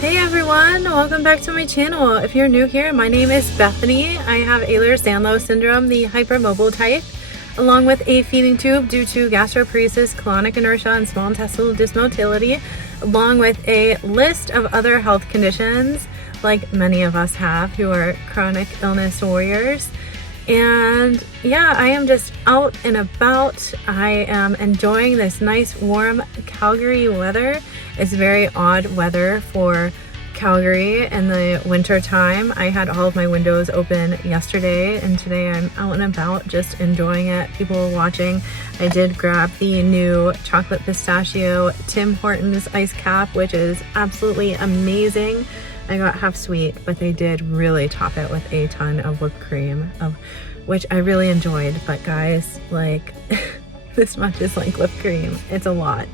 Hey everyone, welcome back to my channel. If you're new here, my name is Bethany. I have Ehlers-Danlos syndrome, the hypermobile type, along with a feeding tube due to gastroparesis, colonic inertia, and small intestinal dysmotility, along with a list of other health conditions like many of us have who are chronic illness warriors. And yeah, I am just out and about. I am enjoying this nice warm Calgary weather. It's very odd weather for Calgary in the winter time. I had all of my windows open yesterday, and today I'm out and about just enjoying it. People are watching. I did grab the new chocolate pistachio Tim Hortons ice cap, which is absolutely amazing. I got half sweet, but they did really top it with a ton of whipped cream, of which I really enjoyed. But guys, like this much is like whipped cream. It's a lot.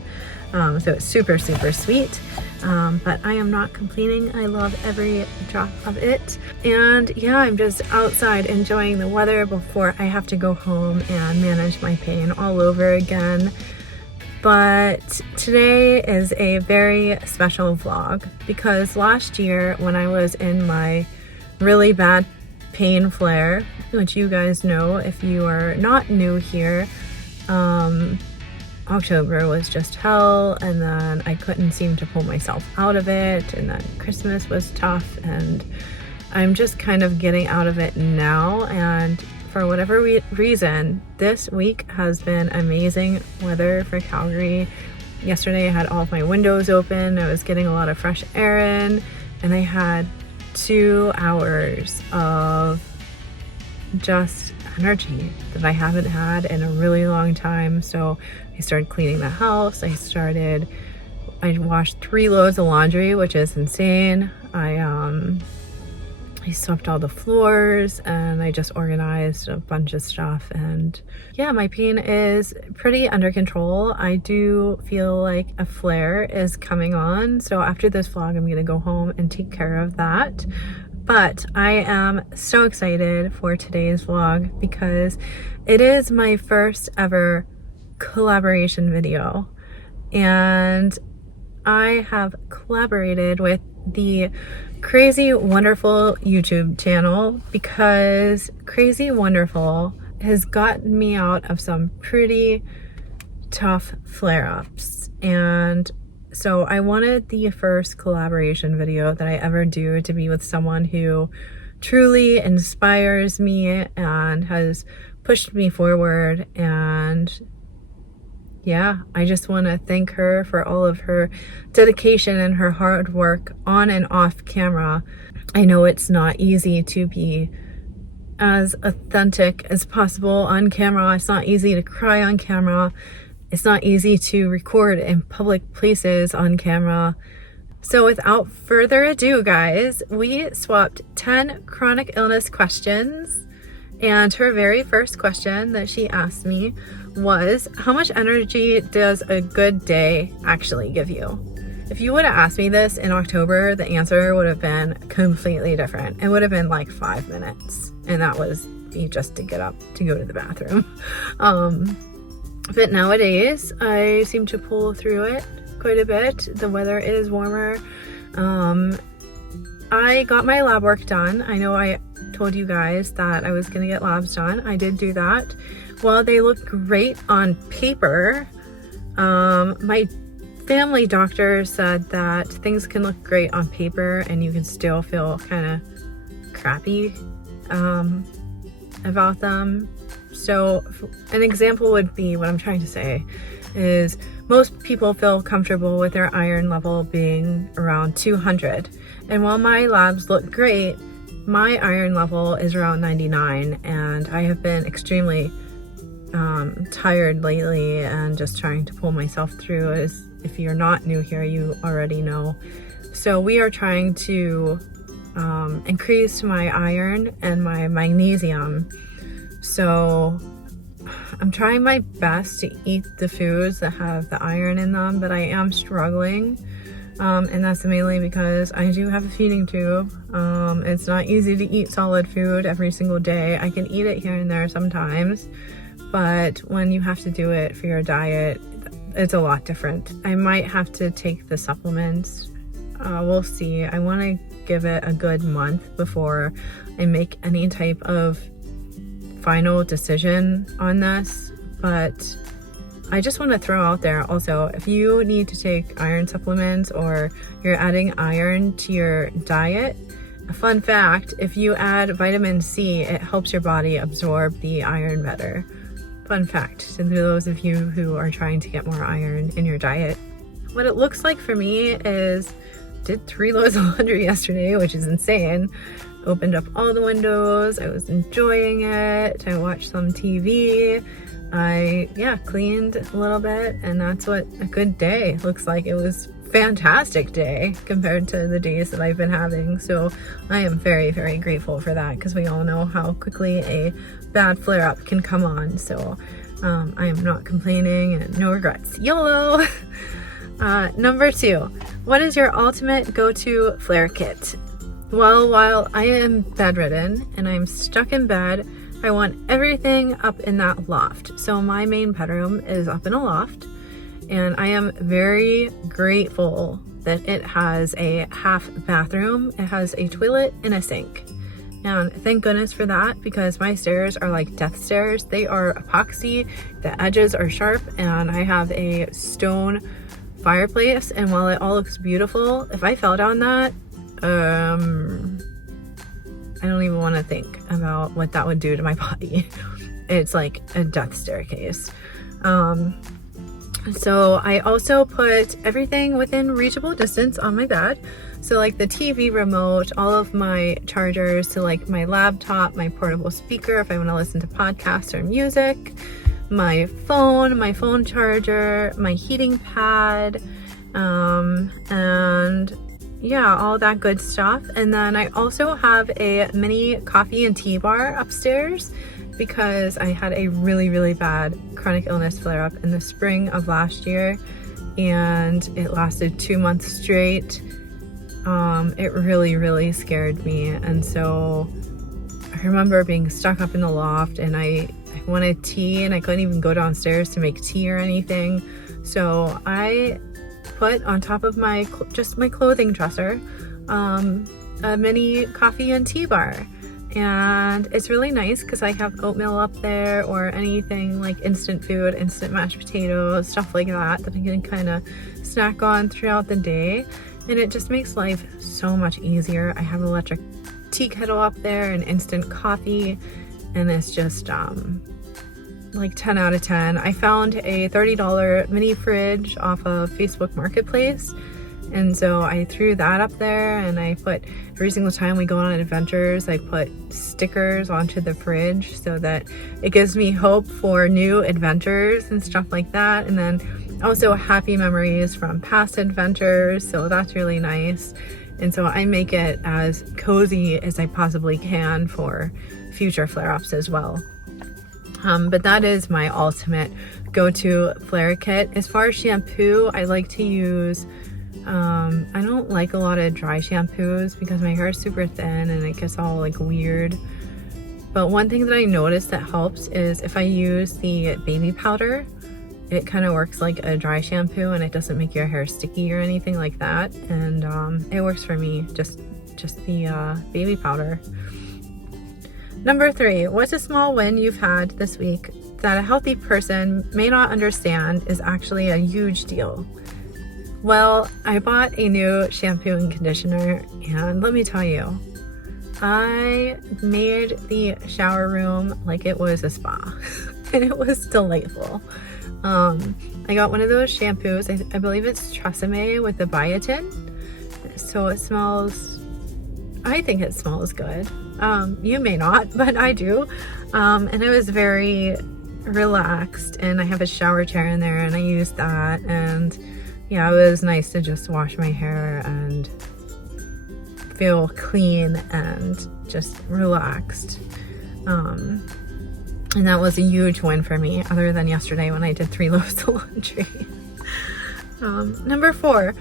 So it's super sweet, but I am not complaining. I love every drop of it. And yeah, I'm just outside enjoying the weather before I have to go home and manage my pain all over again. But today is a very special vlog because last year when I was in my really bad pain flare, which you guys know if you are not new here, October was just hell, and then I couldn't seem to pull myself out of it, and then Christmas was tough, and I'm just kind of getting out of it now. And for whatever reason, this week has been amazing weather for Calgary. Yesterday I had all of my windows open, I was getting a lot of fresh air in, and I had 2 hours of just energy that I haven't had in a really long time. So I started cleaning the house. I washed 3 loads of laundry, which is insane. I swept all the floors, and I just organized a bunch of stuff. And yeah, my pain is pretty under control. I do feel like a flare is coming on. So after this vlog, I'm gonna go home and take care of that. But I am so excited for today's vlog because it is my first ever collaboration video, and I have collaborated with the Crazy Wonderful YouTube channel because Crazy Wonderful has gotten me out of some pretty tough flare-ups. And so I wanted the first collaboration video that I ever do to be with someone who truly inspires me and has pushed me forward. And yeah, I just want to thank her for all of her dedication and her hard work on and off camera. I know it's not easy to be as authentic as possible on camera. It's not easy to cry on camera. It's not easy to record in public places on camera. So without further ado, guys, we swapped 10 chronic illness questions. And her very first question that she asked me was, how much energy does a good day actually give you? If you would have asked me this in October, the answer would have been completely different. It would have been like 5 minutes. And that was me just to get up to go to the bathroom. But nowadays, I seem to pull through it quite a bit. The weather is warmer. I got my lab work done. I know I told you guys that I was gonna get labs done. I did do that. While they look great on paper, my family doctor said that things can look great on paper and you can still feel kind of crappy about them. So an example would be, what I'm trying to say is most people feel comfortable with their iron level being around 200. And while my labs look great, my iron level is around 99, and I have been extremely tired lately and just trying to pull myself through. As if you're not new here, you already know. So we are trying to increase my iron and my magnesium. So I'm trying my best to eat the foods that have the iron in them, but I am struggling. And that's mainly because I do have a feeding tube. It's not easy to eat solid food every single day. I can eat it here and there sometimes, but when you have to do it for your diet, it's a lot different. I might have to take the supplements we'll see. I want to give it a good month before I make any type of final decision on this, but I just want to throw out there also, if you need to take iron supplements or you're adding iron to your diet, a fun fact, if you add vitamin C, it helps your body absorb the iron better. Fun fact to those of you who are trying to get more iron in your diet. What it looks like for me is did 3 loads of laundry yesterday, which is insane. Opened up all the windows. I was enjoying it. I watched some TV. I cleaned a little bit, and that's what a good day looks like. It was a fantastic day compared to the days that I've been having. So I am very, very grateful for that, because we all know how quickly a bad flare-up can come on. So I am not complaining and no regrets. YOLO! Number 2, what is your ultimate go-to flare kit? Well, while I am bedridden and I'm stuck in bed, I want everything up in that loft. So my main bedroom is up in a loft, and I am very grateful that it has a half bathroom. It has a toilet and a sink. And thank goodness for that, because my stairs are like death stairs. They are epoxy, the edges are sharp, and I have a stone fireplace. And while it all looks beautiful, if I fell down that, I don't even want to think about what that would do to my body. It's like a death staircase. So I also put everything within reachable distance on my bed. So like the TV remote, all of my chargers, so like my laptop, my portable speaker if I want to listen to podcasts or music, my phone charger, my heating pad, and yeah, all that good stuff. And then I also have a mini coffee and tea bar upstairs, because I had a really, really bad chronic illness flare-up in the spring of last year, and it lasted 2 months straight. It really, really scared me. And so I remember being stuck up in the loft, and I wanted tea, and I couldn't even go downstairs to make tea or anything. So I put on top of my clothing dresser a mini coffee and tea bar. And it's really nice because I have oatmeal up there, or anything like instant food, instant mashed potatoes, stuff like that I can kind of snack on throughout the day. And it just makes life so much easier. I have an electric tea kettle up there and instant coffee, and it's just like 10 out of 10. I found a $30 mini fridge off of Facebook Marketplace, and so I threw that up there, and I put, every single time we go on adventures, I put stickers onto the fridge so that it gives me hope for new adventures and stuff like that. And then also happy memories from past adventures, so that's really nice. And so I make it as cozy as I possibly can for future flare-ups as well. But that is my ultimate go-to flare kit. As far as shampoo, I like to use, I don't like a lot of dry shampoos because my hair is super thin and it gets all like weird. But one thing that I noticed that helps is if I use the baby powder, it kind of works like a dry shampoo, and it doesn't make your hair sticky or anything like that. And it works for me, just the baby powder. Number 3, what's a small win you've had this week that a healthy person may not understand is actually a huge deal? Well, I bought a new shampoo and conditioner, and let me tell you, I made the shower room like it was a spa, and it was delightful. I got one of those shampoos, I believe it's Tresemme with the biotin, so it smells, I think it smells good. You may not, but I do. And it was very relaxed, and I have a shower chair in there, and I used that, and yeah, it was nice to just wash my hair and feel clean and just relaxed. And that was a huge win for me, other than yesterday when I did 3 loads of laundry. Number 4,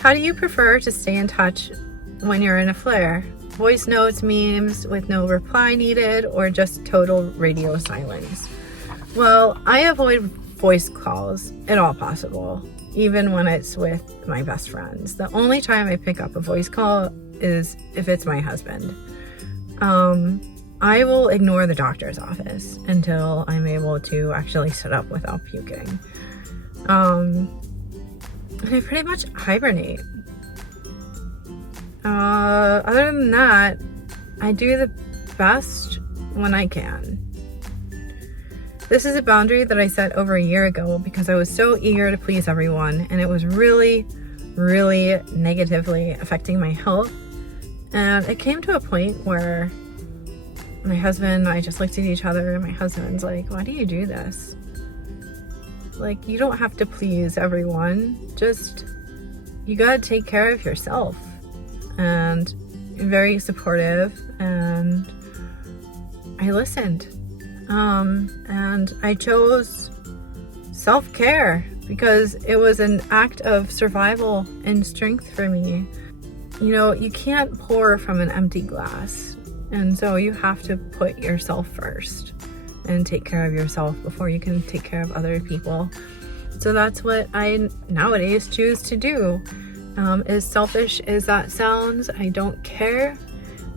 how do you prefer to stay in touch when you're in a flare? Voice notes, memes with no reply needed, or just total radio silence? Well, I avoid voice calls at all possible, even when it's with my best friends. The only time I pick up a voice call is if it's my husband. I will ignore the doctor's office until I'm able to actually sit up without puking. I pretty much hibernate. Other than that, I do the best when I can. This is a boundary that I set over a year ago because I was so eager to please everyone, and it was really, really negatively affecting my health. And it came to a point where my husband and I just looked at each other, and my husband's like, why do you do this? Like, you don't have to please everyone. Just, you gotta take care of yourself. And very supportive, and I listened. And I chose self-care because it was an act of survival and strength for me. You know, you can't pour from an empty glass. And so you have to put yourself first and take care of yourself before you can take care of other people. So that's what I nowadays choose to do. As selfish as that sounds, I don't care.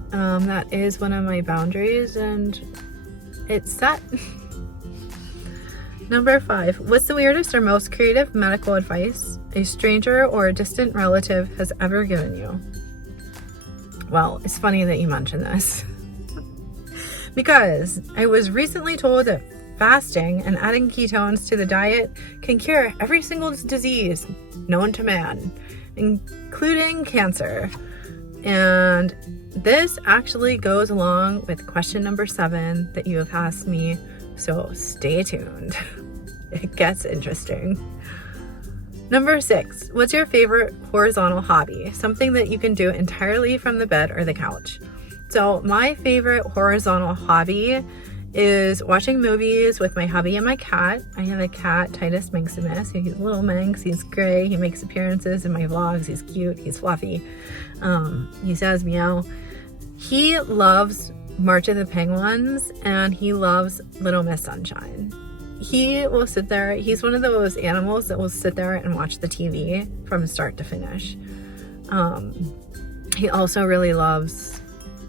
That is one of my boundaries, and it's set. Number 5, what's the weirdest or most creative medical advice a stranger or a distant relative has ever given you? Well, it's funny that you mention this because I was recently told that fasting and adding ketones to the diet can cure every single disease known to man, including cancer. And this actually goes along with question number 7 that you have asked me, so stay tuned. It gets interesting. Number 6, what's your favorite horizontal hobby? Something that you can do entirely from the bed or the couch. So my favorite horizontal hobby is watching movies with my hubby and my cat. I have a cat, Titus Maximus. He's a little Manx. He's gray. He makes appearances in my vlogs. He's cute. He's fluffy. He says meow. He loves March of the Penguins, and he loves Little Miss Sunshine. He will sit there. He's one of those animals that will sit there and watch the TV from start to finish. He also really loves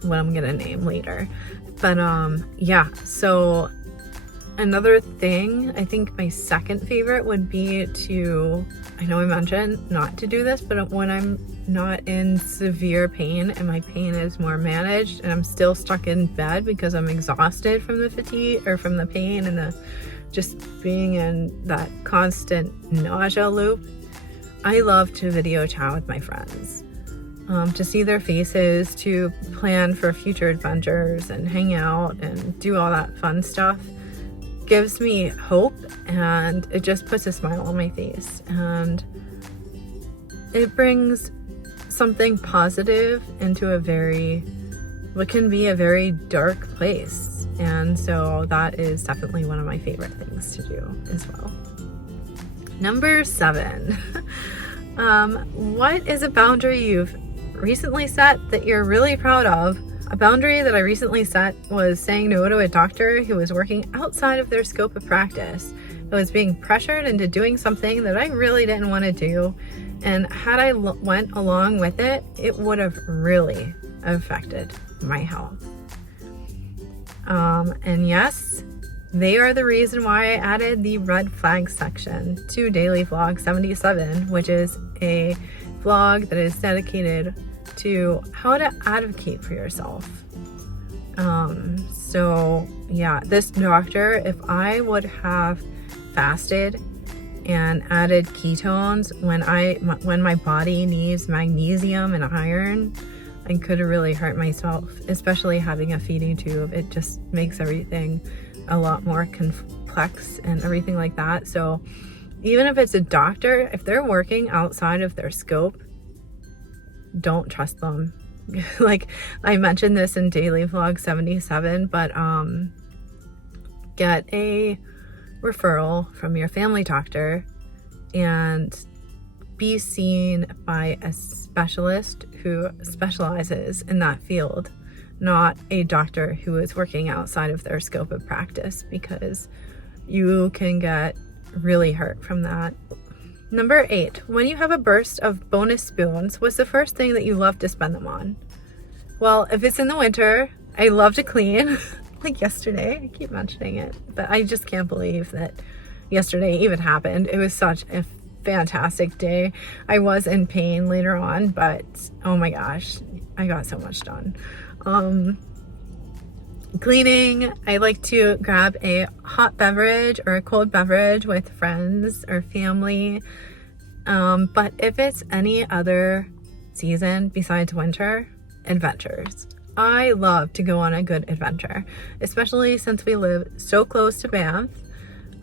what I'm gonna name later. But yeah, so another thing, I think my second favorite would be to, I know I mentioned not to do this, but when I'm not in severe pain and my pain is more managed and I'm still stuck in bed because I'm exhausted from the fatigue or from the pain and the just being in that constant nausea loop, I love to video chat with my friends. To see their faces, to plan for future adventures and hang out and do all that fun stuff gives me hope, and it just puts a smile on my face, and it brings something positive into what can be a very dark place. And so that is definitely one of my favorite things to do as well. Number 7, what is a boundary you've recently set that you're really proud of? A boundary that I recently set was saying no to a doctor who was working outside of their scope of practice. I was being pressured into doing something that I really didn't want to do, and had I went along with it, it would have really affected my health. And yes, they are the reason why I added the red flag section to Daily Vlog 77, which is a vlog that is dedicated to how to advocate for yourself. So yeah, this doctor, if I would have fasted and added ketones when my body needs magnesium and iron, I could have really hurt myself, especially having a feeding tube. It just makes everything a lot more complex and everything like that. So even if it's a doctor, if they're working outside of their scope, don't trust them. Like I mentioned this in Daily Vlog 77, but get a referral from your family doctor and be seen by a specialist who specializes in that field, not a doctor who is working outside of their scope of practice, because you can get really hurt from that. Number 8, when you have a burst of bonus spoons, what's the first thing that you love to spend them on? Well, if it's in the winter, I love to clean. Like yesterday, I keep mentioning it, but I just can't believe that yesterday even happened. It was such a fantastic day. I was in pain later on, but oh my gosh, I got so much done. Cleaning, I like to grab a hot beverage or a cold beverage with friends or family. But if it's any other season besides winter, adventures. I love to go on a good adventure, especially since we live so close to Banff.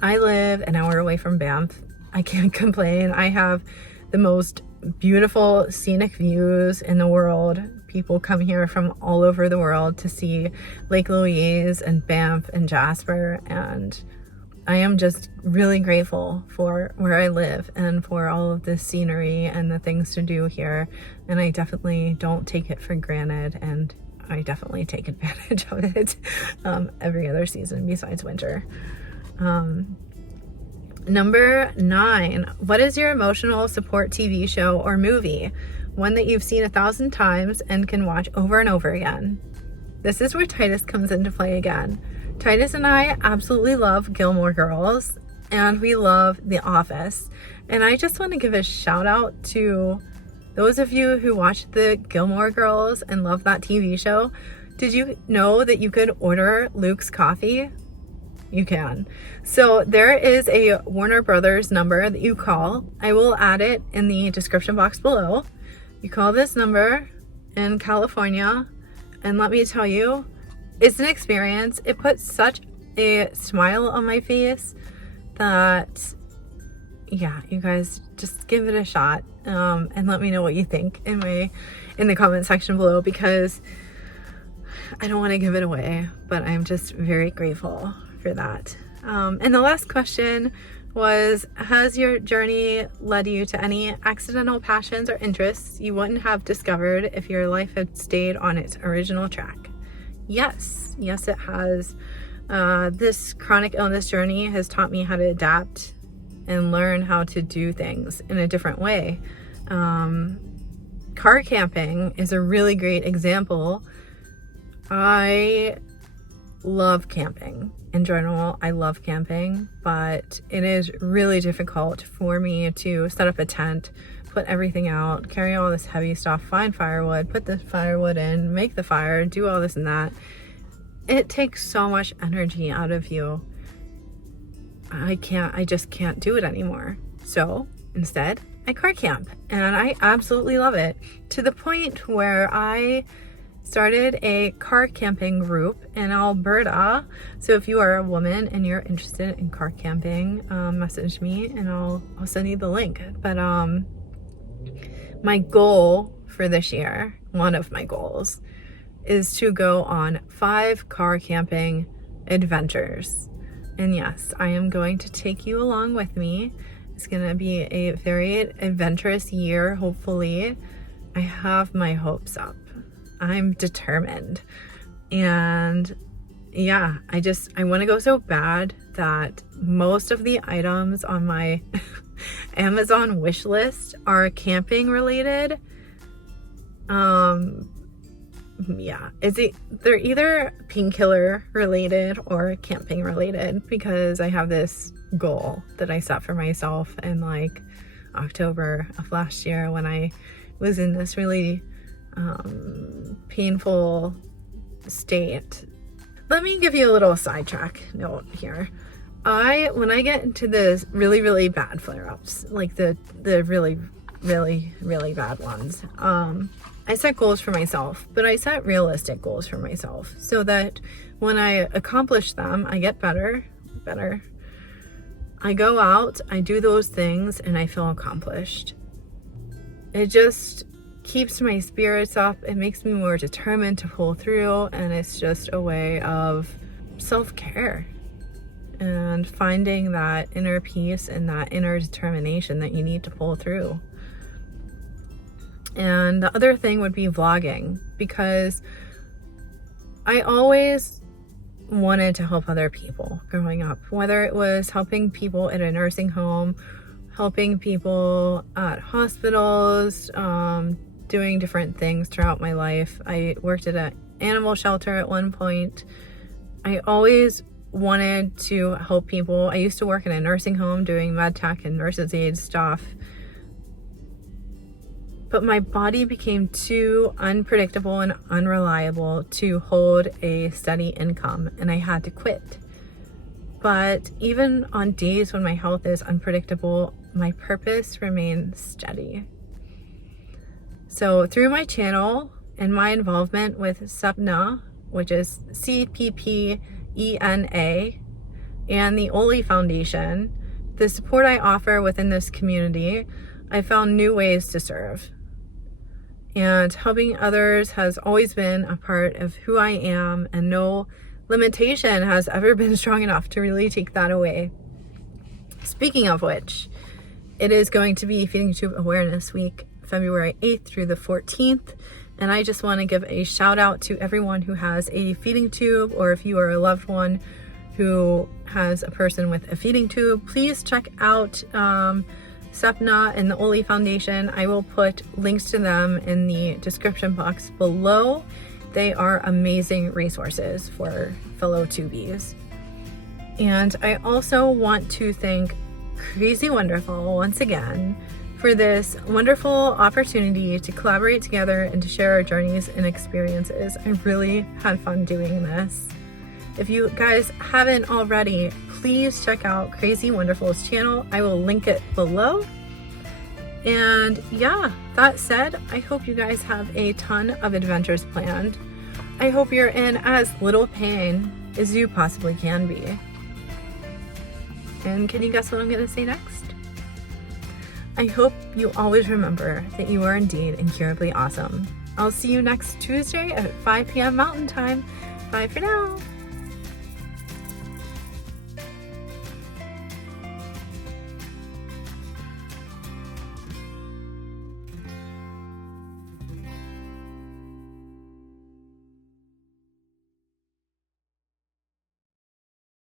I live an hour away from Banff. I can't complain. I have the most beautiful scenic views in the world. People come here from all over the world to see Lake Louise and Banff and Jasper, and I am just really grateful for where I live and for all of the scenery and the things to do here, and I definitely don't take it for granted, and I definitely take advantage of it every other season besides winter. Number 9, what is your emotional support TV show or movie? One that you've seen 1,000 times and can watch over and over again. This is where Titus comes into play again. Titus and I absolutely love Gilmore Girls, and we love The Office. And I just want to give a shout out to those of you who watched the Gilmore Girls and love that TV show. Did you know that you could order Luke's coffee? You can. So there is a Warner Brothers number that you call. I will add it in the description box below. You call this number in California, and let me tell you, it's an experience. It puts such a smile on my face that, yeah, you guys just give it a shot, and let me know what you think in the comment section below, because I don't want to give it away, but I'm just very grateful for that. And the last question was, has your journey led you to any accidental passions or interests you wouldn't have discovered if your life had stayed on its original track? Yes, it has. This chronic illness journey has taught me how to adapt and learn how to do things in a different way. Car camping is a really great example. I love camping. In general, I love camping, but it is really difficult for me to set up a tent, put everything out, carry all this heavy stuff, find firewood, put the firewood in, make the fire, do all this and that. It takes so much energy out of you. I just can't do it anymore. So instead, I car camp, and I absolutely love it, to the point where I started a car camping group in Alberta. So if you are a woman and you're interested in car camping, message me and I'll send you the link. But my goal for this year, one of my goals, is to go on 5 car camping adventures. And yes, I am going to take you along with me. It's gonna be a very adventurous year, hopefully. I have my hopes up. I'm determined. And yeah, I want to go so bad that most of the items on my Amazon wish list are camping related. Yeah, they're either painkiller related or camping related, because I have this goal that I set for myself in like October of last year when I was in this really painful state. Let me give you a little sidetrack note here. When I get into the really, really bad flare-ups, like the really, really, really bad ones, I set goals for myself, but I set realistic goals for myself so that when I accomplish them, I get better. I go out, I do those things, and I feel accomplished. It just keeps my spirits up. It makes me more determined to pull through, and it's just a way of self-care and finding that inner peace and that inner determination that you need to pull through. And the other thing would be vlogging, because I always wanted to help other people growing up, whether it was helping people at a nursing home, helping people at hospitals, doing different things throughout my life. I worked at an animal shelter at one point. I always wanted to help people. I used to work in a nursing home doing med tech and nurses aid stuff. But my body became too unpredictable and unreliable to hold a steady income, and I had to quit. But even on days when my health is unpredictable, my purpose remains steady. So through my channel and my involvement with CPPENA, which is CPPENA, and the Oli Foundation, the support I offer within this community, I found new ways to serve. And helping others has always been a part of who I am, and no limitation has ever been strong enough to really take that away. Speaking of which, it is going to be Feeding Tube Awareness Week, February 8th through the 14th. And I just want to give a shout out to everyone who has a feeding tube, or if you are a loved one who has a person with a feeding tube, please check out CPPENA and the Oli Foundation. I will put links to them in the description box below. They are amazing resources for fellow tubies. And I also want to thank Crazy Wonderful once again for this wonderful opportunity to collaborate together and to share our journeys and experiences. I really had fun doing this. If you guys haven't already, please check out Crazy Wonderful's channel. I will link it below. And yeah, that said, I hope you guys have a ton of adventures planned. I hope you're in as little pain as you possibly can be. And can you guess what I'm gonna say next? I hope you always remember that you are indeed incurably awesome. I'll see you next Tuesday at 5 p.m. Mountain Time. Bye for now.